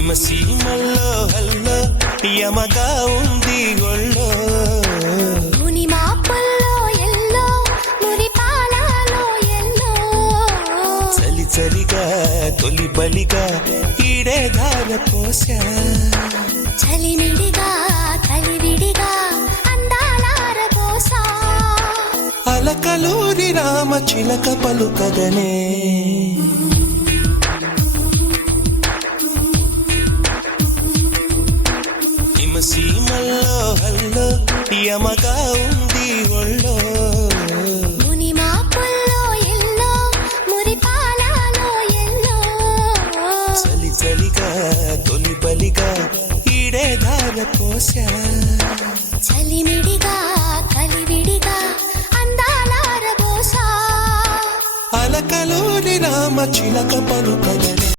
సీమల్లో hello యమగా ఉంది ఒళ్ళో ముని మాపుల్లో yellow మురి పాలలో ఎల్లో చలి చలిగా తొలి బలిగా ఈడే ధార పోసా చలిమిడిగా కలివిడిగా అందాలార పోసా అలకలూరి రామ చిలక పలుకగనే సీమల్లో హల్లో యమగా ఉంది ఒళ్ళో ముని మాపుల్లో ఎల్లో మురి పాలలో ఎల్లో చలి చలిగా తొలి బలిగా ఈడే ధార పోసా చలిమిడిగా కలివిడిగా అందాలార పోసా అలకలూరి రామ చిలక పలుకగనే